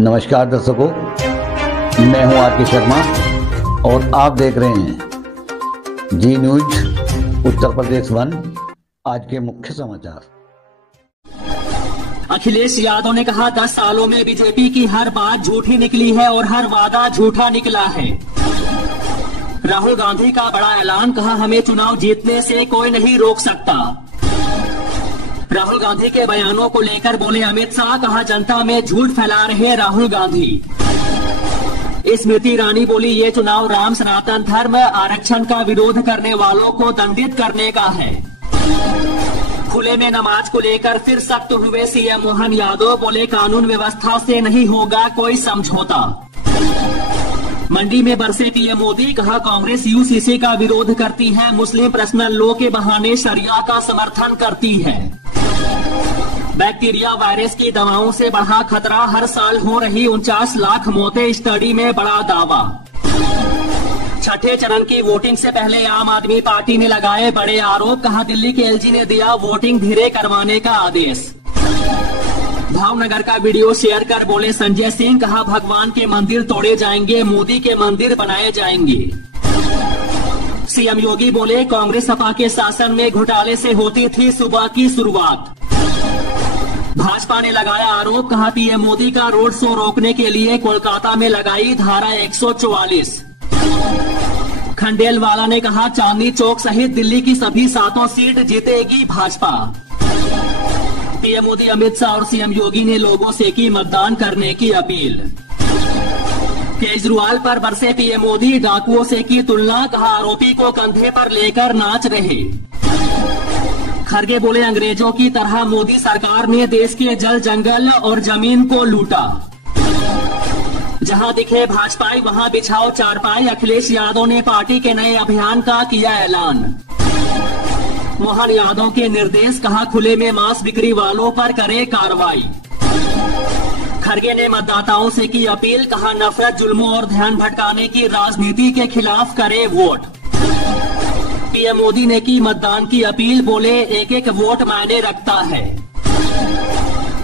नमस्कार दर्शकों, मैं हूं आर के शर्मा और आप देख रहे हैं जी न्यूज उत्तर प्रदेश 1। आज के मुख्य समाचार। अखिलेश यादव ने कहा 10 सालों में बीजेपी की हर बात झूठी निकली है और हर वादा झूठा निकला है। राहुल गांधी का बड़ा ऐलान, कहा हमें चुनाव जीतने से कोई नहीं रोक सकता। राहुल गांधी के बयानों को लेकर बोले अमित शाह, कहा जनता में झूठ फैला रहे राहुल गांधी। स्मृति ईरानी बोली ये चुनाव राम सनातन धर्म आरक्षण का विरोध करने वालों को दंडित करने का है। खुले में नमाज को लेकर फिर सख्त हुए सीएम मोहन यादव, बोले कानून व्यवस्था से नहीं होगा कोई समझौता। मंडी में बरसे पीएम मोदी, कहा कांग्रेस यूसीसी का विरोध करती है, मुस्लिम पर्सनल लॉ के बहाने शरिया का समर्थन करती है। बैक्टीरिया वायरस की दवाओं से बढ़ा खतरा, हर साल हो रही 49 लाख मौतें, स्टडी में बड़ा दावा। छठे चरण की वोटिंग से पहले आम आदमी पार्टी ने लगाए बड़े आरोप, कहा दिल्ली के एलजी ने दिया वोटिंग धीरे करवाने का आदेश। भावनगर का वीडियो शेयर कर बोले संजय सिंह, कहा भगवान के मंदिर तोड़े जाएंगे, मोदी के मंदिर बनाए जाएंगे। सीएम योगी बोले कांग्रेस सपा के शासन में घोटाले से होती थी सुबह की शुरुआत। भाजपा ने लगाया आरोप, कहा पीएम मोदी का रोड शो रोकने के लिए कोलकाता में लगाई धारा 144। खंडेलवाला ने कहा चांदनी चौक सहित दिल्ली की सभी 7 सीट जीतेगी भाजपा। पीएम मोदी, अमित शाह और सीएम योगी ने लोगों से की मतदान करने की अपील। केजरीवाल पर बरसे पीएम मोदी, डाकुओं से की तुलना, कहा आरोपी को कंधे पर लेकर नाच रहे। खरगे बोले अंग्रेजों की तरह मोदी सरकार ने देश के जल जंगल और जमीन को लूटा। जहां दिखे भाजपाई वहां बिछाओ चारपाई, अखिलेश यादव ने पार्टी के नए अभियान का किया ऐलान। मोहन यादव के निर्देश, कहा खुले में मांस बिक्री वालों पर करे कार्रवाई। खरगे ने मतदाताओं से की अपील, कहा नफरत जुल्मों और ध्यान भटकाने की राजनीति के खिलाफ करे वोट। पीएम मोदी ने की मतदान की अपील, बोले एक एक वोट मायने रखता है।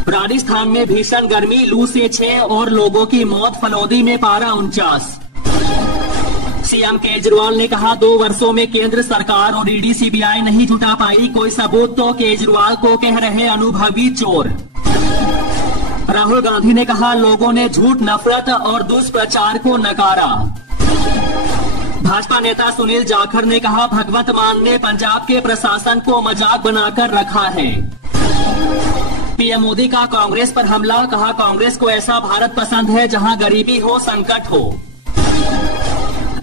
राजस्थान में भीषण गर्मी, लू से 6 और लोगों की मौत, फलौदी में पारा 49। सीएम केजरीवाल ने कहा 2 वर्षों में केंद्र सरकार और ईडी सीबीआई नहीं जुटा पाई कोई सबूत, तो केजरीवाल को कह रहे अनुभवी चोर। राहुल गांधी ने कहा लोगों ने झूठ, नफरत और दुष्प्रचार को नकारा। भाजपा नेता सुनील जाखड़ ने कहा भगवंत मान ने पंजाब के प्रशासन को मजाक बनाकर रखा है। पीएम मोदी का कांग्रेस पर हमला, कहा कांग्रेस को ऐसा भारत पसंद है जहां गरीबी हो, संकट हो।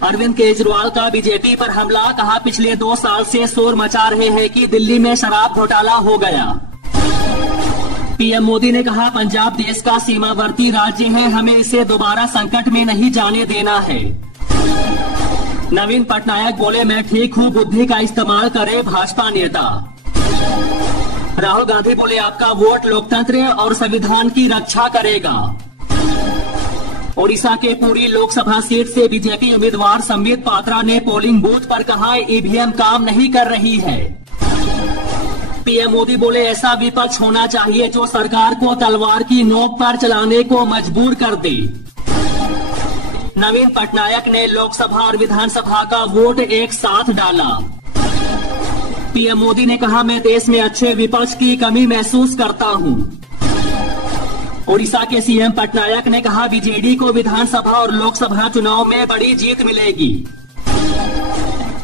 अरविंद केजरीवाल का बीजेपी पर हमला, कहा पिछले 2 साल से शोर मचा रहे हैं कि दिल्ली में शराब घोटाला हो गया। पीएम मोदी ने कहा पंजाब देश का सीमावर्ती राज्य है, हमें इसे दोबारा संकट में नहीं जाने देना है। नवीन पटनायक बोले मैं ठीक हूँ, बुद्धि का इस्तेमाल करे भाजपा नेता। राहुल गांधी बोले आपका वोट लोकतंत्र और संविधान की रक्षा करेगा। ओडिशा के पुरी लोकसभा सीट से बीजेपी उम्मीदवार संबित पात्रा ने पोलिंग बूथ पर कहा ईवीएम काम नहीं कर रही है। पीएम मोदी बोले ऐसा विपक्ष होना चाहिए जो सरकार को तलवार की नोक पर चलाने को मजबूर कर दे। नवीन पटनायक ने लोकसभा और विधानसभा का वोट एक साथ डाला। पीएम मोदी ने कहा मैं देश में अच्छे विपक्ष की कमी महसूस करता हूं। ओडिशा के सीएम पटनायक ने कहा बीजेडी को विधानसभा और लोकसभा चुनाव में बड़ी जीत मिलेगी।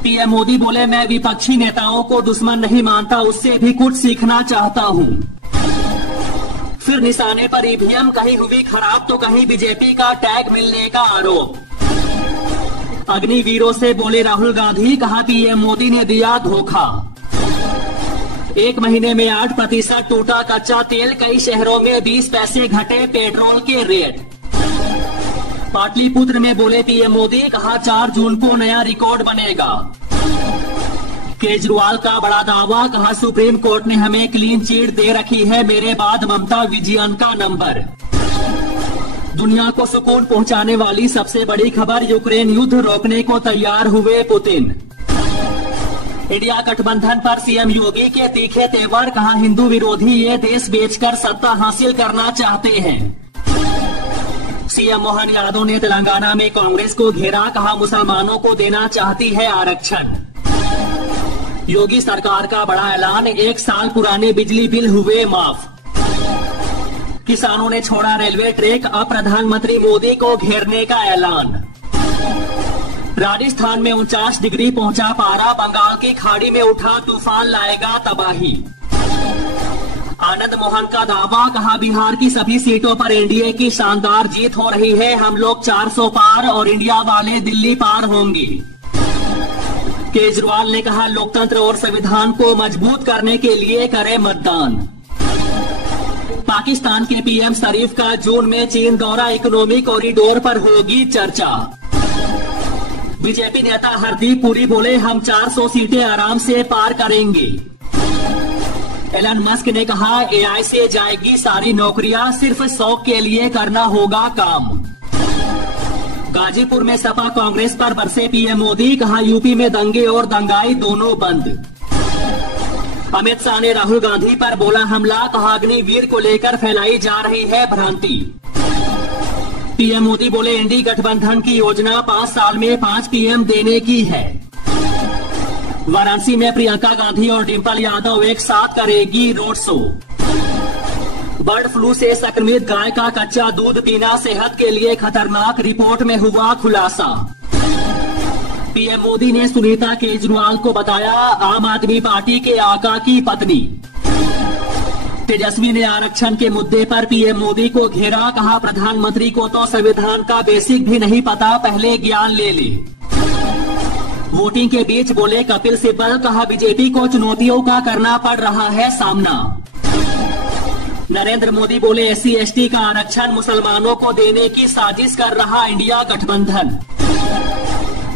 पीएम मोदी बोले मैं विपक्षी नेताओं को दुश्मन नहीं मानता, उससे भी कुछ सीखना चाहता हूं। फिर निशाने पर ईवीएम, कहीं हुई खराब तो कहीं बीजेपी का टैग मिलने का आरोप। अग्निवीरों से बोले राहुल गांधी, कहा पीएम मोदी ने दिया धोखा। 1 महीने में 8% टूटा कच्चा तेल, कई शहरों में 20 पैसे घटे पेट्रोल के रेट। पाटलिपुत्र में बोले पीएम मोदी, कहा 4 जून को नया रिकॉर्ड बनेगा। केजरीवाल का बड़ा दावा, कहा सुप्रीम कोर्ट ने हमें क्लीन चिट दे रखी है, मेरे बाद ममता विजयन का नंबर। दुनिया को सुकून पहुंचाने वाली सबसे बड़ी खबर, यूक्रेन युद्ध रोकने को तैयार हुए पुतिन। इंडिया गठबंधन पर सीएम योगी के तीखे तेवर, कहा हिंदू विरोधी ये देश बेचकर सत्ता हासिल करना चाहते हैं। सीएम मोहन यादव ने तेलंगाना में कांग्रेस को घेरा, कहा मुसलमानों को देना चाहती है आरक्षण। योगी सरकार का बड़ा ऐलान, 1 साल पुराने बिजली बिल हुए माफ। किसानों ने छोड़ा रेलवे ट्रैक, अब प्रधानमंत्री मोदी को घेरने का ऐलान। राजस्थान में 49 डिग्री पहुंचा पारा, बंगाल की खाड़ी में उठा तूफान लाएगा तबाही। आनंद मोहन का दावा, कहा बिहार की सभी सीटों पर एनडीए की शानदार जीत हो रही है, हम लोग 400 पार और इंडिया वाले दिल्ली पार होंगे। केजरीवाल ने कहा लोकतंत्र और संविधान को मजबूत करने के लिए करें मतदान। पाकिस्तान के पीएम शरीफ का जून में चीन दौरा, इकोनॉमिक कॉरिडोर पर होगी चर्चा। बीजेपी नेता हरदीप पुरी बोले हम 400 सीटें आराम से पार करेंगे। एलन मस्क ने कहा एआई से जाएगी सारी नौकरियां, सिर्फ 100 के लिए करना होगा काम। गाजीपुर में सपा कांग्रेस पर बरसे पीएम मोदी, कहा यूपी में दंगे और दंगाई दोनों बंद। अमित शाह ने राहुल गांधी पर बोला हमला, कहा अग्निवीर को लेकर फैलाई जा रही है भ्रांति। पीएम मोदी बोले इंडी गठबंधन की योजना 5 साल में 5 पीएम देने की है। वाराणसी में प्रियंका गांधी और डिंपल यादव एक साथ करेगी रोड शो। बर्ड फ्लू से संक्रमित गाय का कच्चा दूध पीना सेहत के लिए खतरनाक, रिपोर्ट में हुआ खुलासा। पीएम मोदी ने सुनीता केजरीवाल को बताया आम आदमी पार्टी के आका की पत्नी। तेजस्वी ने आरक्षण के मुद्दे पर पीएम मोदी को घेरा, कहा प्रधानमंत्री को तो संविधान का बेसिक भी नहीं पता, पहले ज्ञान ले ले। वोटिंग के बीच बोले कपिल सिब्बल, कहा बीजेपी को चुनौतियों का करना पड़ रहा है सामना। नरेंद्र मोदी बोले एससी एसटी का आरक्षण मुसलमानों को देने की साजिश कर रहा इंडिया गठबंधन।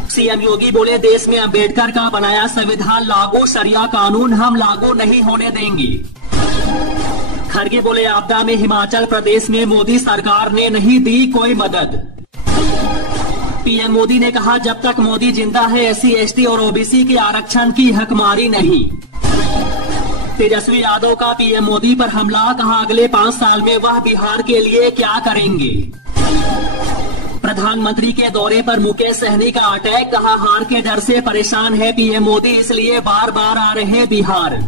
सीएम योगी बोले देश में अंबेडकर का बनाया संविधान लागू, शरिया कानून हम लागू नहीं होने देंगे। खड़गे बोले आपदा में हिमाचल प्रदेश में मोदी सरकार ने नहीं दी कोई मदद। पीएम मोदी ने कहा जब तक मोदी जिंदा है एससी एसटी और ओबीसी के आरक्षण की हकमारी नहीं। तेजस्वी यादव का पीएम मोदी पर हमला, कहा अगले 5 साल में वह बिहार के लिए क्या करेंगे। प्रधानमंत्री के दौरे पर मुकेश सहनी का अटैक, कहा हार के डर से परेशान है पीएम मोदी, इसलिए बार बार आ रहे बिहार।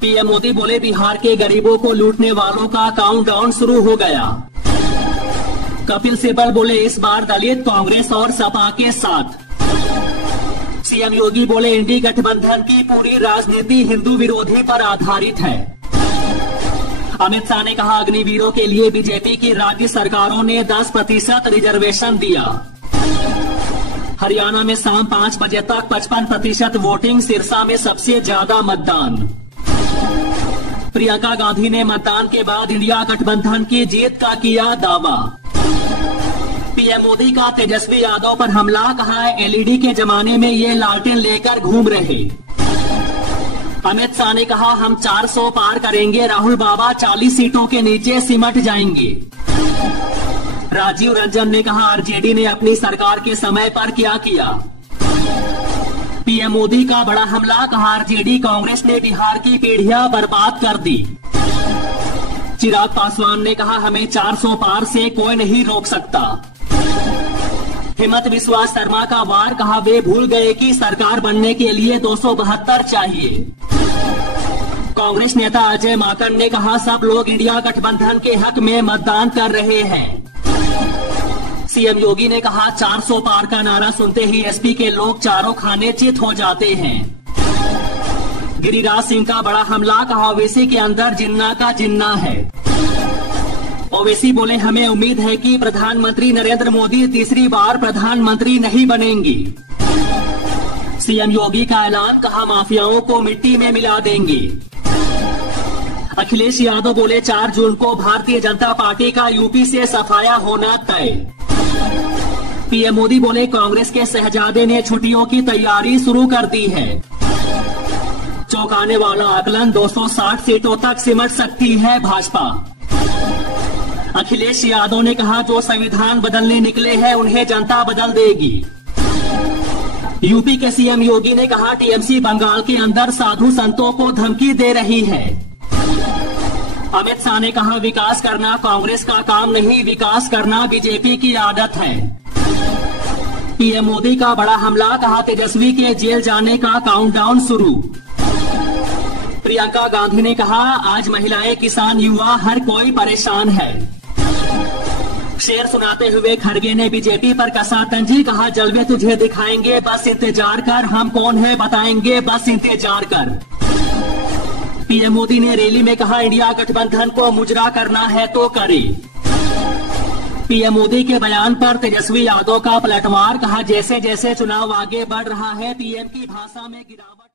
पीएम मोदी बोले बिहार के गरीबों को लूटने वालों का काउंटडाउन शुरू हो गया। कपिल सिब्बल बोले इस बार दलित कांग्रेस और सपा के साथ। सीएम योगी बोले इंडी गठबंधन की पूरी राजनीति हिंदू विरोधी पर आधारित है। अमित शाह ने कहा अग्निवीरों के लिए बीजेपी की राज्य सरकारों ने 10% रिजर्वेशन दिया। हरियाणा में शाम 5 बजे तक 55% वोटिंग, सिरसा में सबसे ज्यादा मतदान। प्रियंका गांधी ने मतदान के बाद इंडिया गठबंधन की जीत का किया दावा। पीएम मोदी का तेजस्वी यादव पर हमला, कहा एलईडी के जमाने में ये लालटेन लेकर घूम रहे। अमित शाह ने कहा हम 400 पार करेंगे, राहुल बाबा 40 सीटों के नीचे सिमट जाएंगे। राजीव रंजन ने कहा आरजेडी ने अपनी सरकार के समय पर क्या किया। पीएम मोदी का बड़ा हमला, कहा आरजेडी कांग्रेस ने बिहार की पीढ़ियां बर्बाद कर दी। चिराग पासवान ने कहा हमें 400 पार से कोई नहीं रोक सकता। हिमंत बिस्वा शर्मा का वार, कहा वे भूल गए कि सरकार बनने के लिए 272 चाहिए। कांग्रेस नेता अजय माकन ने कहा सब लोग इंडिया गठबंधन के हक में मतदान कर रहे हैं। सीएम योगी ने कहा 400 पार का नारा सुनते ही एसपी के लोग चारों खाने चित हो जाते हैं। गिरिराज सिंह का बड़ा हमला, कहा ओवैसी के अंदर जिन्ना का जिन्ना है। ओवैसी बोले हमें उम्मीद है कि प्रधानमंत्री नरेंद्र मोदी तीसरी बार प्रधानमंत्री नहीं बनेंगे। सीएम योगी का ऐलान, कहा माफियाओं को मिट्टी में मिला देंगे। अखिलेश यादव बोले 4 जून को भारतीय जनता पार्टी का यूपी से सफाया होना तय। पीएम मोदी बोले कांग्रेस के शहजादे ने छुट्टियों की तैयारी शुरू कर दी है। चौंकाने वाला आकलन, 260 सीटों तक सिमट सकती है भाजपा। अखिलेश यादव ने कहा जो संविधान बदलने निकले हैं उन्हें जनता बदल देगी। यूपी के सीएम योगी ने कहा टीएमसी बंगाल के अंदर साधु संतों को धमकी दे रही है। अमित शाह ने कहा विकास करना कांग्रेस का काम नहीं, विकास करना बीजेपी की आदत है। पीएम मोदी का बड़ा हमला, कहा तेजस्वी के जेल जाने का काउंटडाउन शुरू। प्रियंका गांधी ने कहा आज महिलाएं, किसान, युवा हर कोई परेशान है। शेर सुनाते हुए खड़गे ने बीजेपी पर कसा तंजी, कहा जलवे तुझे दिखाएंगे बस इंतजार कर, हम कौन है बताएंगे बस इंतजार कर। पीएम मोदी ने रैली में कहा इंडिया गठबंधन को मुजरा करना है तो करे। पीएम मोदी के बयान पर तेजस्वी यादव का पलटवार, कहा जैसे जैसे चुनाव आगे बढ़ रहा है पीएम की भाषा में गिरावट।